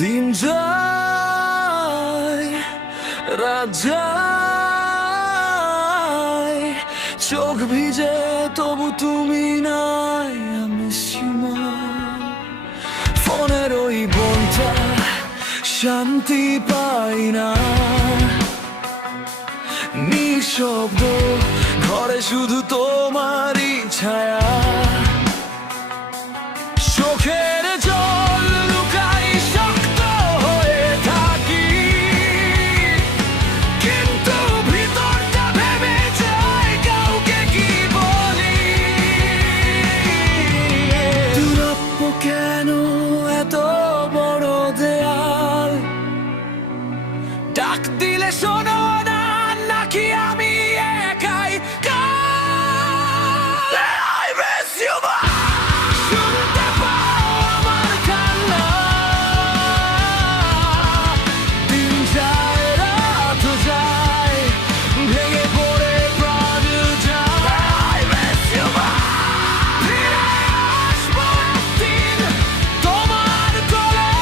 দিন যায়, রাত যায়, চোখ ভিজে তবু তুমি নাই। আমি সীমা ফোনের ওই বোনটা শান্তি পাই না। নিঃশব্দ ঘরে শুধু তোমারই ছায়া। চোখের জল লুকাই শক্ত হয়ে থাকি, কিন্তু ভিতরটা ভেবে যায় কাউকে কি বলি। দূরত্ব কেন এত বড় দেয়াল, ডাক দিলে শোনো না নাকি আমি একাই কাল? I miss you, শুনতে পাও আমার কান্না? দিন যায়, রাত যায়, ভেঙে পড়ে প্রাণ যায়। I miss you, ফিরে আসবো একদিন তোমার কোলে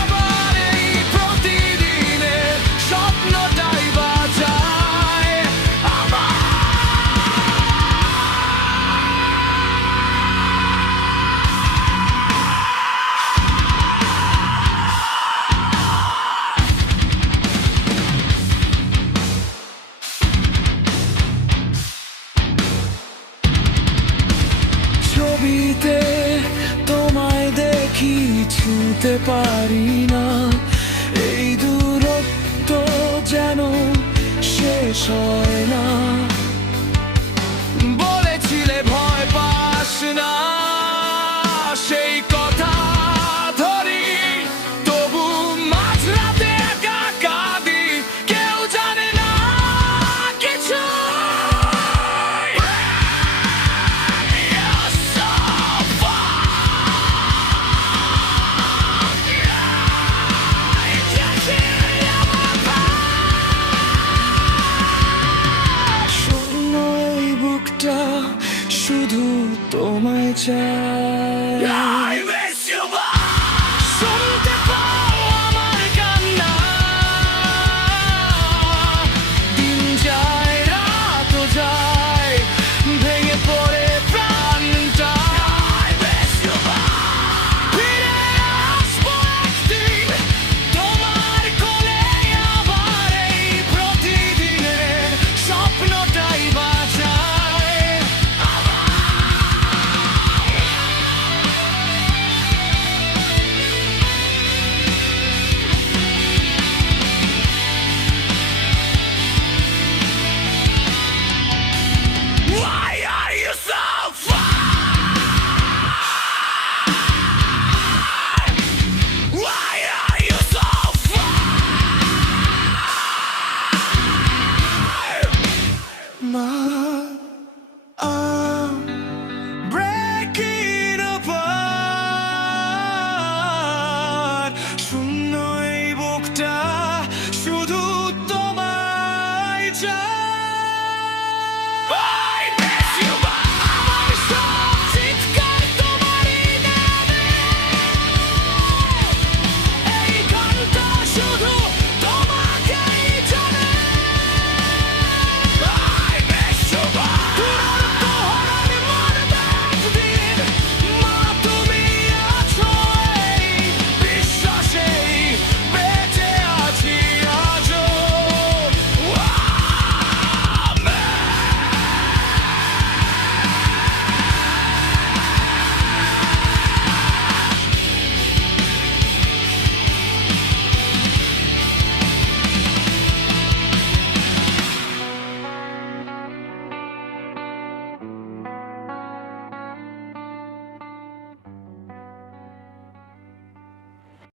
আবার। এই প্রতিদিনের স্বপ্নটাই বাঁচায় আমার। ছবিতে তোমায় দেখি, ছুঁতে পারি না।